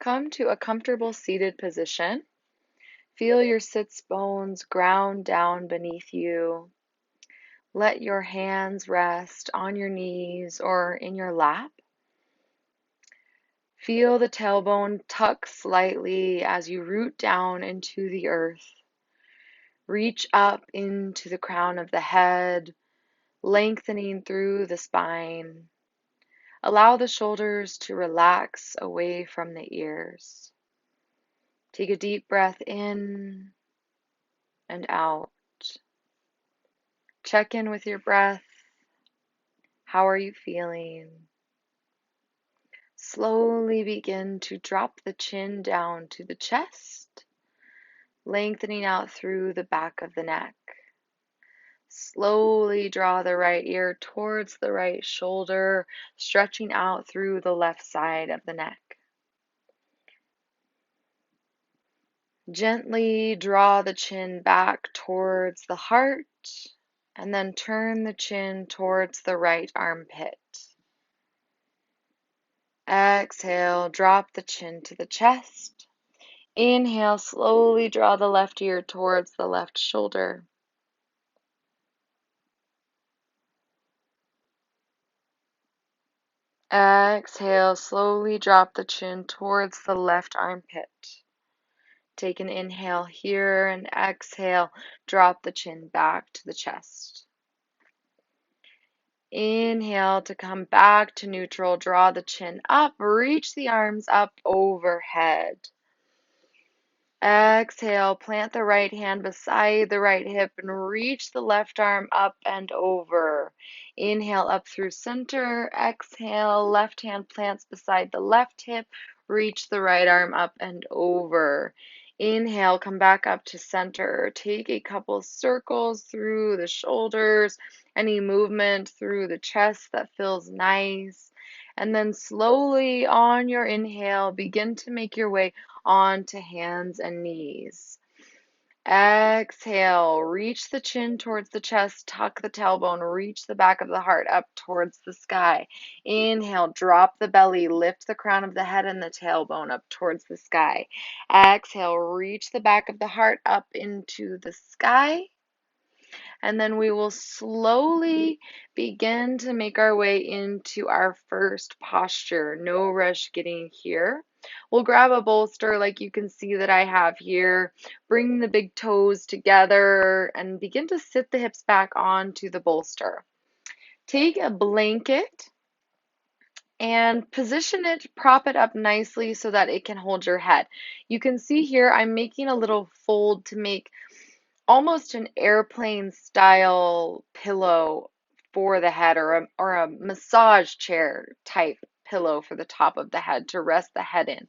Come to a comfortable seated position. Feel your sits bones ground down beneath you. Let your hands rest on your knees or in your lap. Feel the tailbone tuck slightly as you root down into the earth. Reach up into the crown of the head, lengthening through the spine. Allow the shoulders to relax away from the ears. Take a deep breath in and out. Check in with your breath. How are you feeling? Slowly begin to drop the chin down to the chest, lengthening out through the back of the neck. Slowly draw the right ear towards the right shoulder, stretching out through the left side of the neck. Gently draw the chin back towards the heart, and then turn the chin towards the right armpit. Exhale, drop the chin to the chest. Inhale, slowly draw the left ear towards the left shoulder. Exhale, slowly drop the chin towards the left armpit. Take an inhale here and exhale, drop the chin back to the chest. Inhale to come back to neutral, draw the chin up, reach the arms up overhead. Exhale, plant the right hand beside the right hip and reach the left arm up and over. Inhale up through center. Exhale, left hand plants beside the left hip. Reach the right arm up and over. Inhale, come back up to center. Take a couple circles through the shoulders, any movement through the chest that feels nice. And then slowly on your inhale, begin to make your way onto hands and knees. Exhale, reach the chin towards the chest, tuck the tailbone, reach the back of the heart up towards the sky. Inhale, drop the belly, lift the crown of the head and the tailbone up towards the sky. Exhale, reach the back of the heart up into the sky. And then we will slowly begin to make our way into our first posture. No rush getting here. We'll grab a bolster like you can see that I have here. Bring the big toes together and begin to sit the hips back onto the bolster. Take a blanket and position it, prop it up nicely so that it can hold your head. You can see here I'm making a little fold to make almost an airplane style pillow for the head, or a massage chair type pillow for the top of the head to rest the head in.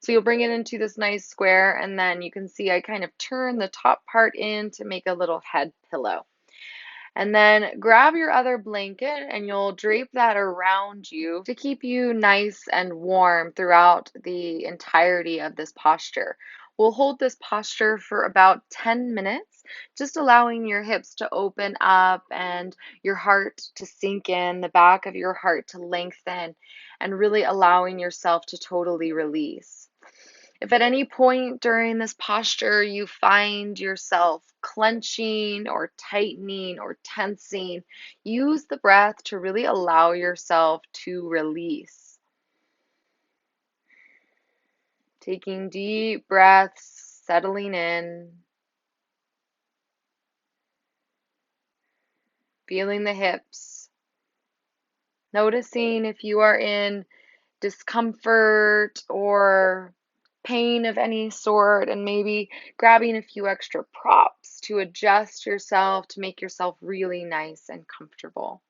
So you'll bring it into this nice square, and then you can see I kind of turn the top part in to make a little head pillow. And then grab your other blanket and you'll drape that around you to keep you nice and warm throughout the entirety of this posture. We'll hold this posture for about 10 minutes, just allowing your hips to open up and your heart to sink in, the back of your heart to lengthen, and really allowing yourself to totally release. If at any point during this posture you find yourself clenching or tightening or tensing, use the breath to really allow yourself to release. Taking deep breaths, settling in, feeling the hips, noticing if you are in discomfort or pain of any sort, and maybe grabbing a few extra props to adjust yourself to make yourself really nice and comfortable.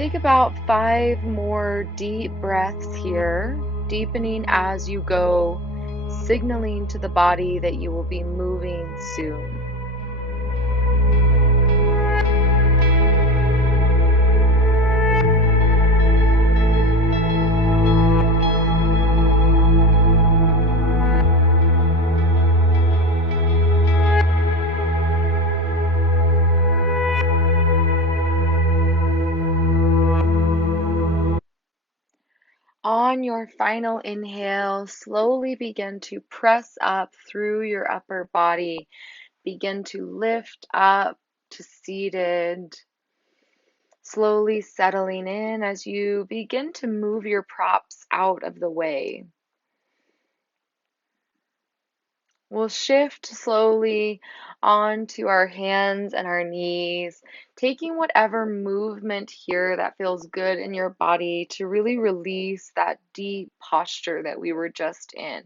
Take about 5 more deep breaths here, deepening as you go, signaling to the body that you will be moving soon. On your final inhale, slowly begin to press up through your upper body. Begin to lift up to seated, slowly settling in as you begin to move your props out of the way. We'll shift slowly onto our hands and our knees, taking whatever movement here that feels good in your body to really release that deep posture that we were just in.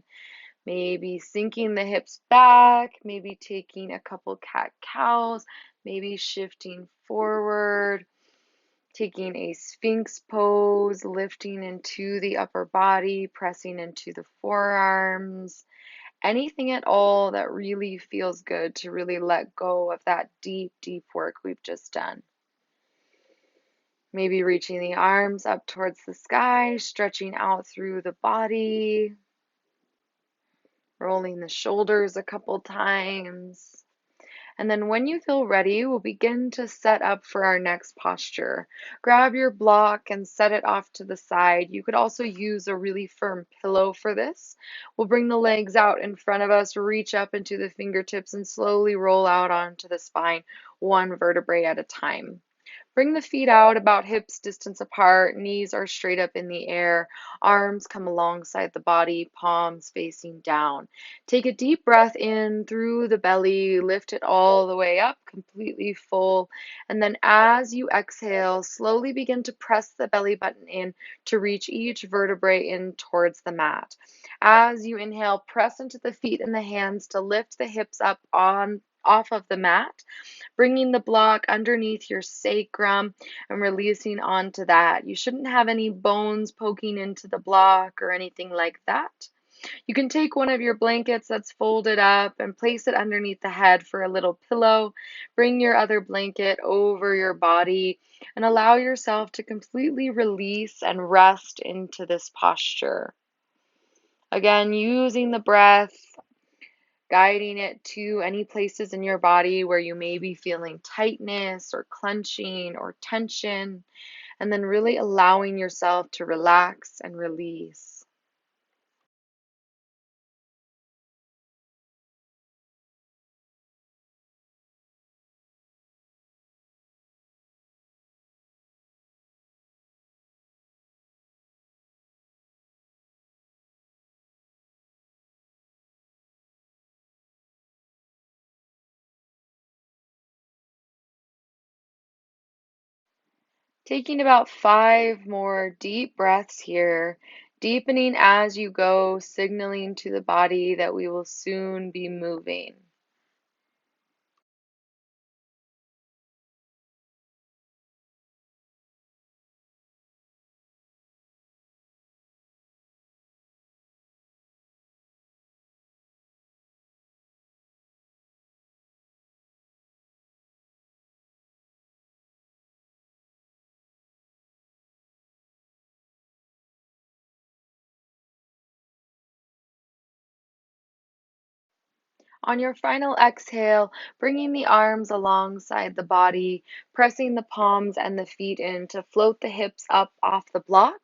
Maybe sinking the hips back, maybe taking a couple cat-cows, maybe shifting forward, taking a sphinx pose, lifting into the upper body, pressing into the forearms. Anything at all that really feels good to really let go of that deep, deep work we've just done. Maybe reaching the arms up towards the sky, stretching out through the body, rolling the shoulders a couple times. And then when you feel ready, we'll begin to set up for our next posture. Grab your block and set it off to the side. You could also use a really firm pillow for this. We'll bring the legs out in front of us, reach up into the fingertips, and slowly roll out onto the spine, one vertebrae at a time. Bring the feet out about hips distance apart, knees are straight up in the air, arms come alongside the body, palms facing down. Take a deep breath in through the belly, lift it all the way up, completely full. And then as you exhale, slowly begin to press the belly button in to reach each vertebrae in towards the mat. As you inhale, press into the feet and the hands to lift the hips up on off of the mat, bringing the block underneath your sacrum and releasing onto that. You shouldn't have any bones poking into the block or anything like that. You can take one of your blankets that's folded up and place it underneath the head for a little pillow. Bring your other blanket over your body and allow yourself to completely release and rest into this posture. Again, using the breath, guiding it to any places in your body where you may be feeling tightness or clenching or tension, and then really allowing yourself to relax and release. Taking about 5 more deep breaths here, deepening as you go, signaling to the body that we will soon be moving. On your final exhale, bringing the arms alongside the body, pressing the palms and the feet in to float the hips up off the block.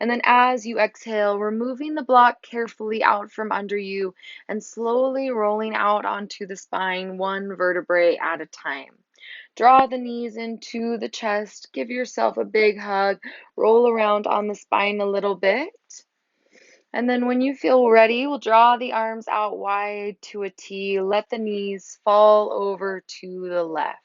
And then as you exhale, removing the block carefully out from under you and slowly rolling out onto the spine, one vertebrae at a time. Draw the knees into the chest, give yourself a big hug, roll around on the spine a little bit. And then when you feel ready, we'll draw the arms out wide to a T. Let the knees fall over to the left.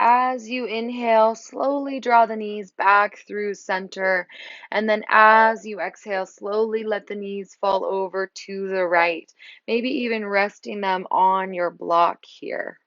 As you inhale, slowly draw the knees back through center. And then as you exhale, slowly let the knees fall over to the right, maybe even resting them on your block here.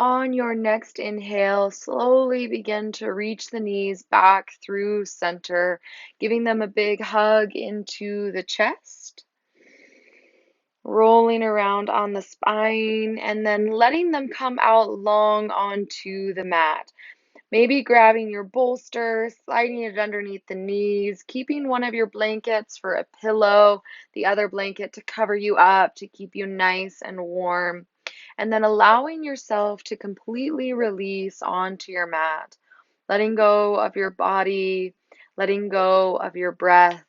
On your next inhale, slowly begin to reach the knees back through center, giving them a big hug into the chest, rolling around on the spine, and then letting them come out long onto the mat. Maybe grabbing your bolster, sliding it underneath the knees, keeping one of your blankets for a pillow, the other blanket to cover you up, to keep you nice and warm, and then allowing yourself to completely release onto your mat, letting go of your body, letting go of your breath,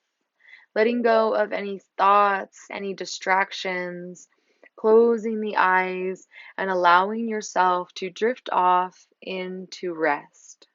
letting go of any thoughts, any distractions, closing the eyes, and allowing yourself to drift off into rest.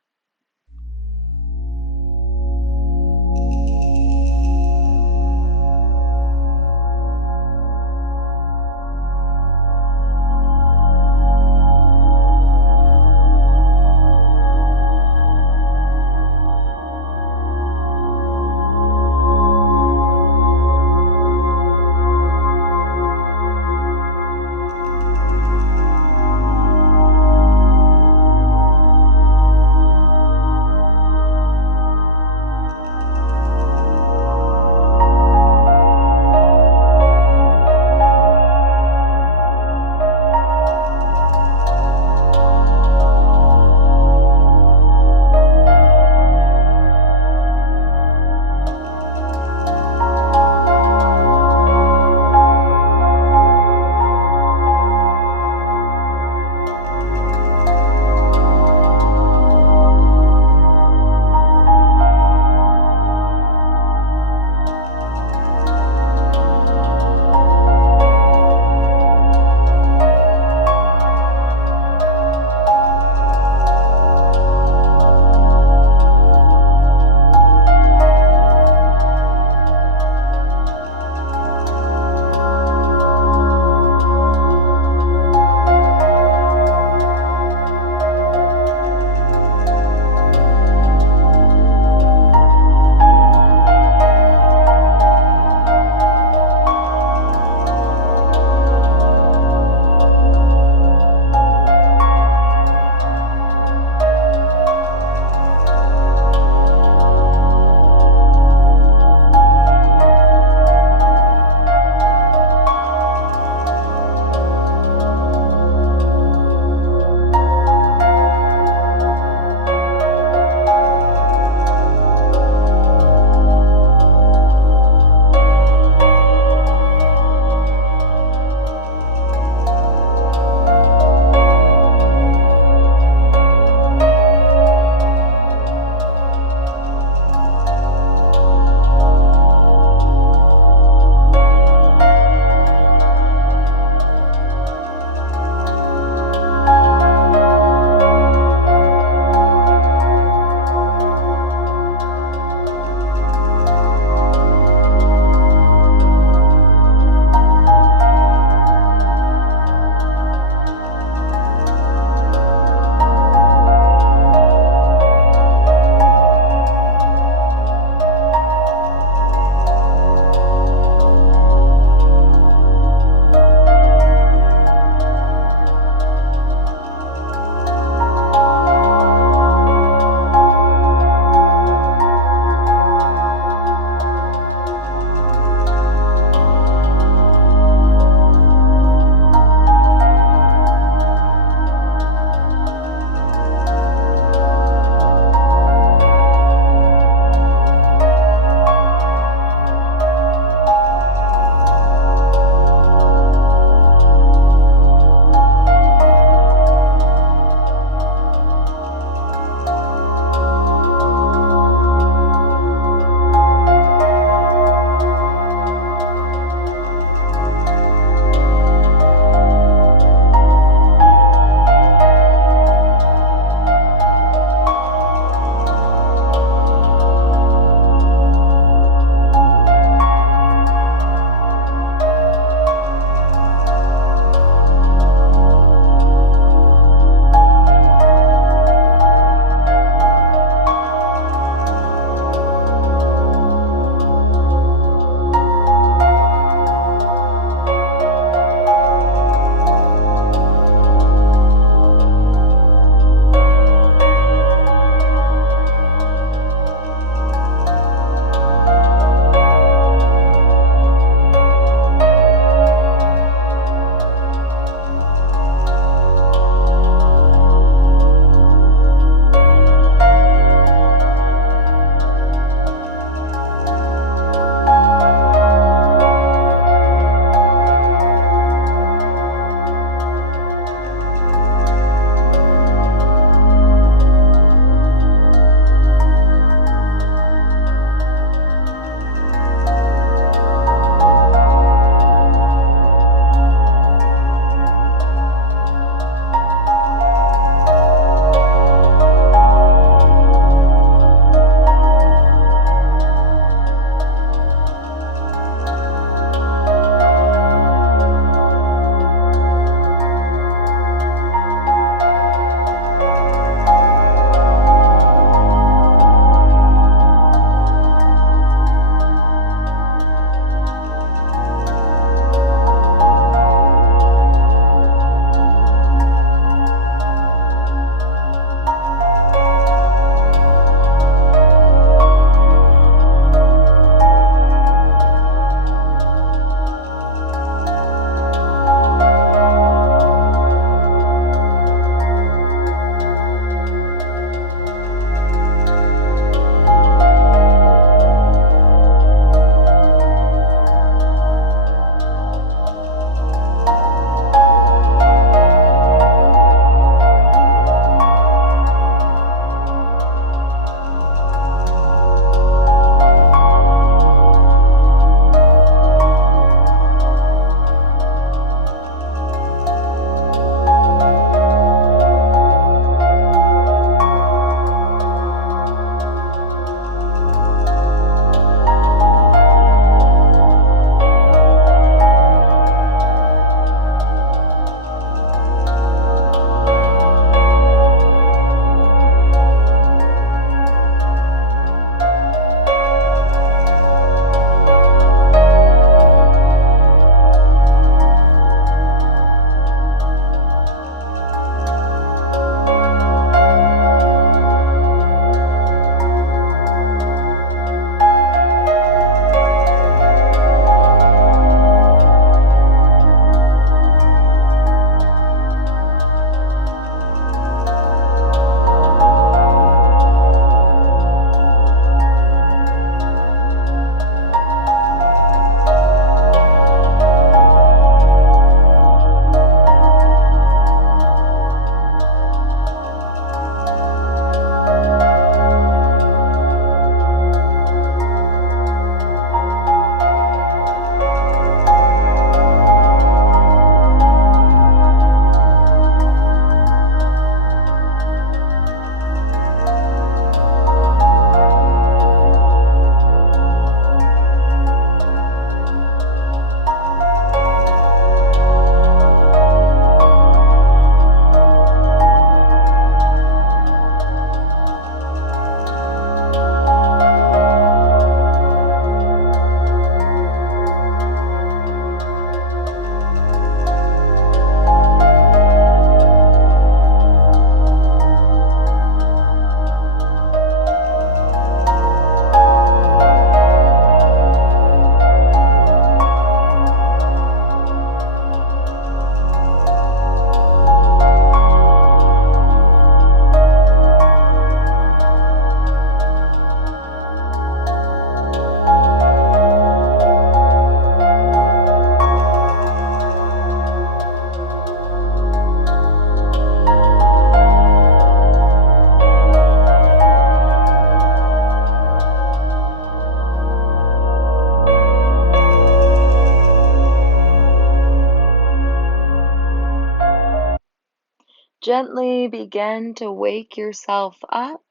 Gently begin to wake yourself up,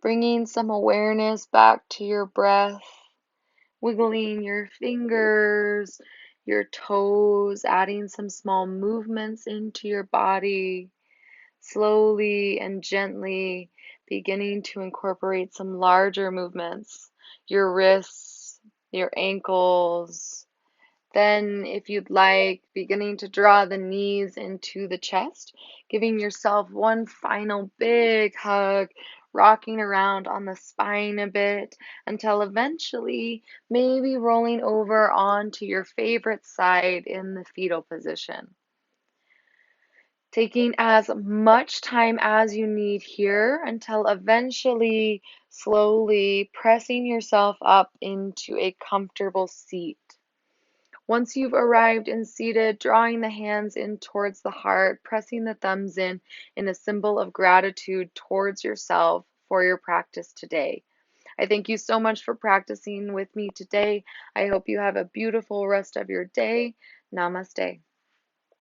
bringing some awareness back to your breath, wiggling your fingers, your toes, adding some small movements into your body, slowly and gently beginning to incorporate some larger movements, your wrists, your ankles. Then, if you'd like, beginning to draw the knees into the chest, giving yourself one final big hug, rocking around on the spine a bit until eventually maybe rolling over onto your favorite side in the fetal position. Taking as much time as you need here until eventually slowly pressing yourself up into a comfortable seat. Once you've arrived and seated, drawing the hands in towards the heart, pressing the thumbs in a symbol of gratitude towards yourself for your practice today. I thank you so much for practicing with me today. I hope you have a beautiful rest of your day. Namaste.